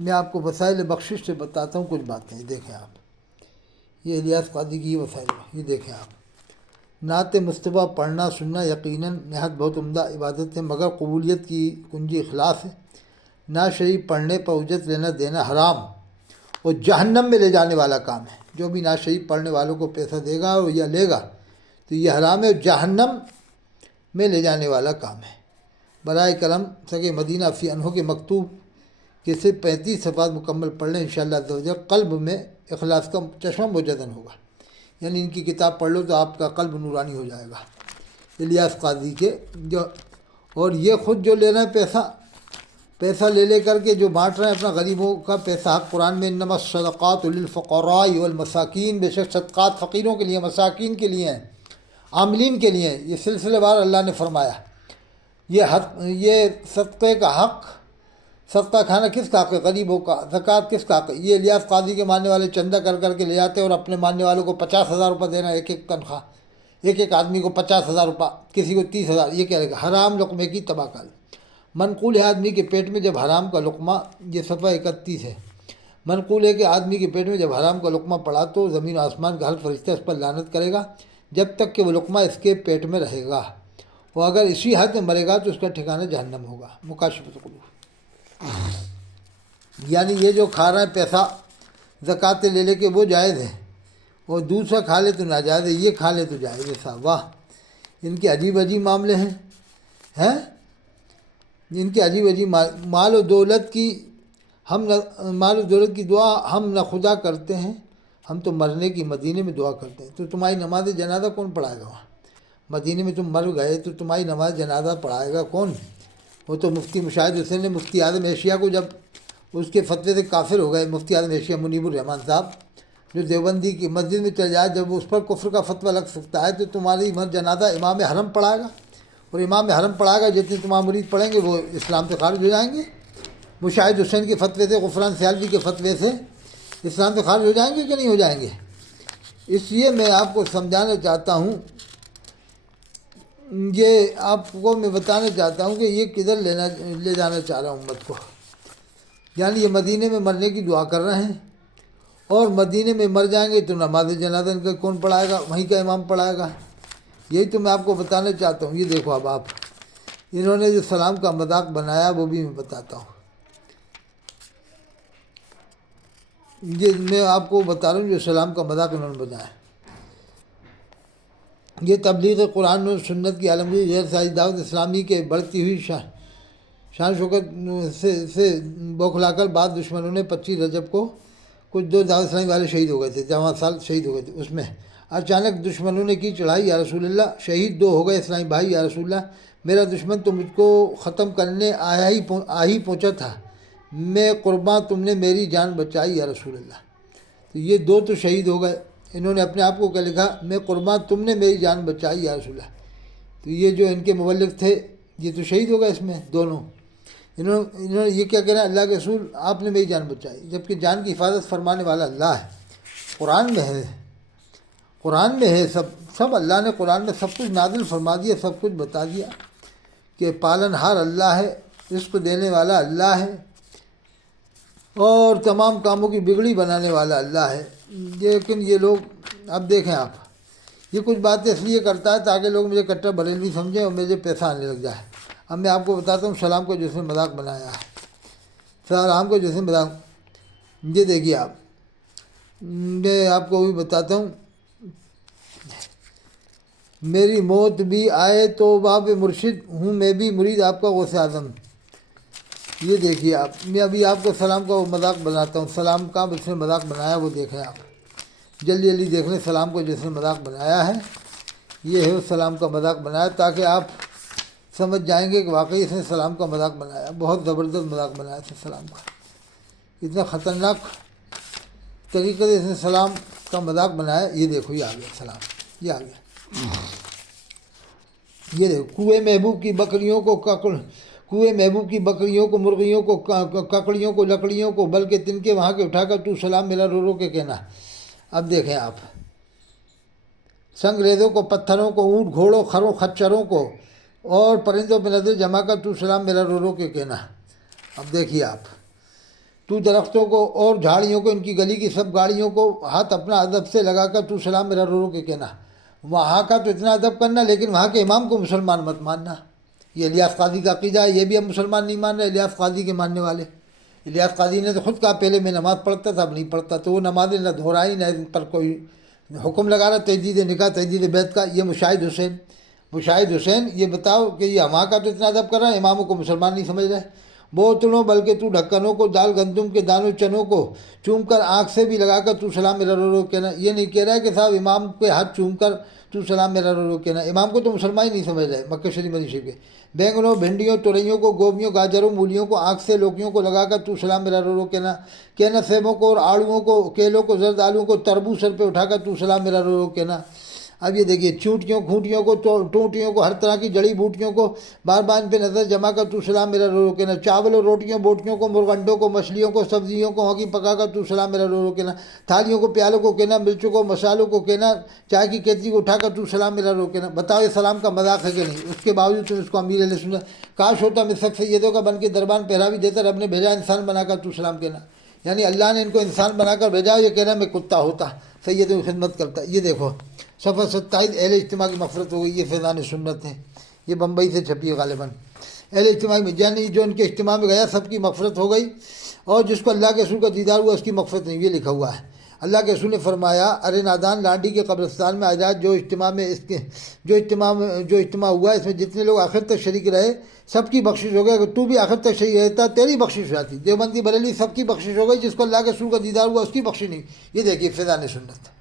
میں آپ کو وسائل بخشش سے بتاتا ہوں کچھ باتیں، دیکھیں آپ، یہ الیاس قادری کی یہ وسائل یہ دیکھیں آپ۔ نعت مصطفیٰ پڑھنا سننا یقیناً نہایت بہت عمدہ عبادت ہے، مگر قبولیت کی کنجی اخلاص ہے۔ نعت شریف پڑھنے پر اجرت لینا دینا حرام اور جہنم میں لے جانے والا کام ہے۔ جو بھی نعت شریف پڑھنے والوں کو پیسہ دے گا یا لے گا تو یہ حرام ہے اور جہنم میں لے جانے والا کام ہے۔ برائے کرم سگے مدینہ فی انہوں کے مکتوب کے صرف 35 صفحات مکمل پڑھ لیں، انشاءاللہ عز و جل قلب میں اخلاص کا چشمہ مجدن ہوگا، یعنی ان کی کتاب پڑھ لو تو آپ کا قلب نورانی ہو جائے گا۔ الیاس قاضی کے جو، اور یہ خود جو لینا ہے پیسہ لے کر کے جو بانٹ رہے ہیں اپنا غریبوں کا پیسہ، حق قرآن میں انما الصدقات للفقراء والمساکین، بے شک صدقات فقیروں کے لیے، مساکین کے لیے ہیں، عاملین کے لیے ہیں۔ یہ سلسلے وار اللہ نے فرمایا۔ یہ صدقے کا حق، صدقہ کھانا کس کا حق ہے؟ غریبوں کا۔ زکوٰۃ کس کا حق ہے؟ یہ الیاس قاضی کے ماننے والے چندہ کر کے لے آتے اور اپنے ماننے والوں کو 50,000 روپے دینا، ایک تنخواہ، ایک آدمی کو 50,000 روپے، کسی کو 30,000۔ یہ کیا رہے گا؟ حرام لقمے کی تباہ کاری۔ منقول ہے آدمی کے پیٹ میں جب حرام کا لقمہ، یہ صفحہ 31 ہے، منقول ہے کہ آدمی کے پیٹ میں جب حرام کا لقمہ پڑا تو زمین و آسمان کا ہر فرشتہ اس پر لعنت کرے گا جب تک کہ وہ لقمہ اس کے پیٹ میں رہے گا، اور اگر اسی حد میں مرے گا تو اس کا ٹھکانہ جہنم ہوگا۔ مکاشفۃ القلوب۔ یعنی یہ جو کھا رہا ہے پیسہ زکوٰۃ لے کے وہ جائز ہے، اور دوسرا کھا لے تو ناجائز ہے، یہ کھا لے تو جائز ہے۔ صاحب واہ، ان کے عجیب معاملے ہیں، ان کے عجیب مال و دولت کی مال و دولت کی دعا ہم نہ خدا کرتے ہیں، ہم تو مرنے کی مدینے میں دعا کرتے ہیں۔ تو تمہاری نماز جنازہ کون پڑھائے گا وہاں؟ مدینے میں تم مر گئے تو تمہاری نماز جنازہ پڑھائے گا کون؟ وہ تو مفتی مشاہد حسین نے مفتی اعظم ایشیا کو جب اس کے فتوے سے کافر ہو گئے، مفتی اعظم ایشیا منیب الرحمان صاحب، جو دیوبندی کی مسجد میں چل جائے جب اس پر کفر کا فتویٰ لگ سکتا ہے تو تمہاری جنازہ امام حرم پڑھائے گا، اور امام حرم پڑھائے گا جتنے تمام مرید پڑھیں گے وہ اسلام سے خارج ہو جائیں گے۔ مشاہد حسین کے فتوے سے، غفران سیالوی کے فتوے سے اسلام سے خارج ہو جائیں گے کہ نہیں ہو جائیں گے؟ اس لیے میں آپ کو سمجھانا چاہتا ہوں، یہ آپ کو میں بتانا چاہتا ہوں کہ یہ کدھر لے جانا چاہ رہا ہوں امت کو۔ یعنی یہ مدینے میں مرنے کی دعا کر رہے ہیں، اور مدینے میں مر جائیں گے تو نماز جنازہ ان کا کون پڑھائے گا؟ وہیں کا امام پڑھائے گا۔ یہی تو میں آپ کو بتانا چاہتا ہوں۔ یہ دیکھو اب آپ، انہوں نے جو سلام کا مذاق بنایا وہ بھی میں بتاتا ہوں۔ یہ میں آپ کو بتا رہا ہوں جو سلام کا مذاق انہوں نے بنایا۔ یہ تبلیغ قرآن و سنت کی عالمگیر غیر ساری دعوت اسلامی کے بڑھتی ہوئی شان شوکت سے بوکھلا کر بعض دشمنوں نے 25 رجب کو کچھ 2 دعوت اسلامی والے شہید ہو گئے تھے، جہاں سال شہید ہو گئے تھے، اس میں اچانک دشمنوں نے کی چڑھائی، یا رسول اللہ شہید 2 ہو گئے اسلامی بھائی، یا رسول اللہ میرا دشمن تو مجھ کو ختم کرنے آ ہی پہنچا تھا، میں قرباں تم نے میری جان بچائی یا رسول اللہ۔ تو یہ 2 تو شہید ہو گئے، انہوں نے اپنے آپ کو کیا لکھا؟ میں قرباں تم نے میری جان بچائی یا رسول اللہ۔ تو یہ جو ان کے مبلغ تھے یہ تو شہید ہو گئے اس میں دونوں۔ انہوں نے یہ کیا کہنا؟ اللہ کے رسول آپ نے میری جان بچائی، جبکہ جان کی حفاظت فرمانے والا اللہ ہے، قرآن میں ہے، قرآن میں ہے، سب اللہ نے قرآن میں سب کچھ نازل فرما دیا، سب کچھ بتا دیا کہ پالن ہار اللہ ہے، رزق دینے والا اللہ ہے، اور تمام کاموں کی بگڑی بنانے والا اللہ ہے۔ لیکن یہ لوگ، اب دیکھیں آپ، یہ کچھ باتیں اس لیے کرتا ہے تاکہ لوگ مجھے کٹر بریلوی سمجھیں اور مجھے پیسہ آنے لگ جائے۔ اب میں آپ کو بتاتا ہوں سلام کو جس نے مذاق بنایا ہے، سلام کو جس نے مذاق، یہ دیکھیے آپ، میں آپ کو بھی بتاتا ہوں، میری موت بھی آئے تو باب مرشد ہوں میں بھی مرید آپ کا غوث اعظم۔ یہ دیکھیے آپ، میں ابھی آپ کو سلام کا وہ مذاق بناتا ہوں، سلام کا جس نے مذاق بنایا وہ دیکھیں آپ، جلدی دیکھ لیں سلام کو جس نے مذاق بنایا ہے، یہ ہے اس سلام کا مذاق بنایا، تاکہ آپ سمجھ جائیں گے کہ واقعی اس نے سلام کا مذاق بنایا، بہت زبردست مذاق بنایا اس نے سلام کا، اتنا خطرناک طریقے سے اس نے سلام کا مذاق بنایا۔ یہ دیکھو یہ آ گیا سلام، یہ آ گیا، یہ دیکھو، کنویں محبوب کی بکریوں کو مرغیوں کو ککڑیوں کو لکڑیوں کو بلکہ تنکے وہاں کے اٹھا کر تو سلام میرا رو رو کے کہنا۔ اب دیکھیں آپ، سنگریزوں کو، پتھروں کو، اونٹ گھوڑوں خروں خچروں کو اور پرندوں پہ نظر جما کر تو سلام میرا رو رو کے کہنا۔ اب دیکھیے آپ، تو درختوں کو اور جھاڑیوں کو، ان کی گلی کی سب گاڑیوں کو ہاتھ اپنا ادب سے لگا کر تو سلام میرا رو رو کے کہنا۔ وہاں کا تو اتنا ادب کرنا، لیکن وہاں کے امام کو مسلمان مت ماننا۔ یہ الیاس قاضی کا عقیدہ ہے، یہ بھی اب مسلمان نہیں مان رہے الیاس قاضی کے ماننے والے۔ الیاس قاضی نے تو خود کہا پہلے میں نماز پڑھتا تھا، اب نہیں پڑھتا، تو وہ نمازیں نہ دہرائی نہ ان پر کوئی حکم لگا رہا تجدید نکاح تجدید بیت کا۔ یہ مشاہد حسین یہ بتاؤ کہ یہ وہاں کا تو اتنا ادب کر رہا ہے، اماموں کو مسلمان نہیں سمجھ رہے۔ بوتلوں بلکہ تو ڈھکنوں کو، دال گندم کے دانوں چنوں کو چوم کر آنکھ سے بھی لگا کر تو سلام میرا رو رو کہنا۔ یہ نہیں کہہ رہا ہے کہ صاحب امام کے ہاتھ چوم کر تو سلام میرا رو رو کہنا، امام کو تو مسلمان ہی نہیں سمجھ رہے۔ مکہ شریف مدینہ شریف کے بینگنوں، بھنڈیوں، تورئیوں کو، گوبھیوں، گاجروں، مولیوں کو آنکھ سے، لوکیوں کو لگا کر تو سلام میرا رو رو کہنا سیبوں کو اور آڑوؤں کو، کیلوں کو، زرد آلوؤں کو، تربوز سر پہ اٹھا کر تو سلام میرا رو رو کہنا۔ اب یہ دیکھیے چونٹیوں، کھونٹیوں کو، ٹوٹیوں کو، ہر طرح کی جڑی بوٹیوں کو بار بار ان پہ نظر جما کر تو سلام میرا رو رو کہنا۔ چاول اور روٹیوں، بوٹیوں کو، مرغنڈوں کو، مچھلیوں کو، سبزیوں کو ہاکی پکا کر تو سلام میرا رو رو کہنا۔ تھالیوں کو، پیالوں کو کہنا، مرچوں کو، مسالوں کو کہنا، چائے کی کیتلی کو اٹھا کر تو سلام میرا رو رو کہنا۔ بتاؤ یہ سلام کا مذاق ہے کہ نہیں؟ اس کے باوجود تم اس کو امیر علیہ سنت، کاش ہوتا مسلک سیدوں کا بن کے دربان پہراوی دیتا، رب نے بھیجا انسان بنا کر تو سلام کہنا۔ یعنی اللہ نے ان کو انسان بنا کر بھیجا، یہ کہنا میں کتا ہوتا سیدوں کی خدمت کرتا۔ یہ دیکھو صفحہ 27، اہل اجتماع کی مغفرت ہو گئی، یہ فیضان سنت ہے، یہ بمبئی سے چھپی ہے غالباً۔ اہل اجتماع میں یعنی جو ان کے اجتماع میں گیا سب کی مغفرت ہو گئی، اور جس کو اللہ کے رسول کا دیدار ہوا اس کی مغفرت نہیں، یہ لکھا ہوا ہے۔ اللہ کے رسول نے فرمایا ارے نادان، لانڈی کے قبرستان میں آجات جو اجتماع ہوا اس میں جتنے لوگ آخر تک شریک رہے سب کی بخشش ہو گئی، اگر تو بھی آخر تک شریک رہتا تیری بخشش ہو جاتی۔ دیوبندی بریلوی سب کی بخشش ہو گئی، جس کو اللہ کے رسول کا دیدار ہوا اس کی بخشش نہیں۔ یہ دیکھیے فیضان سنت۔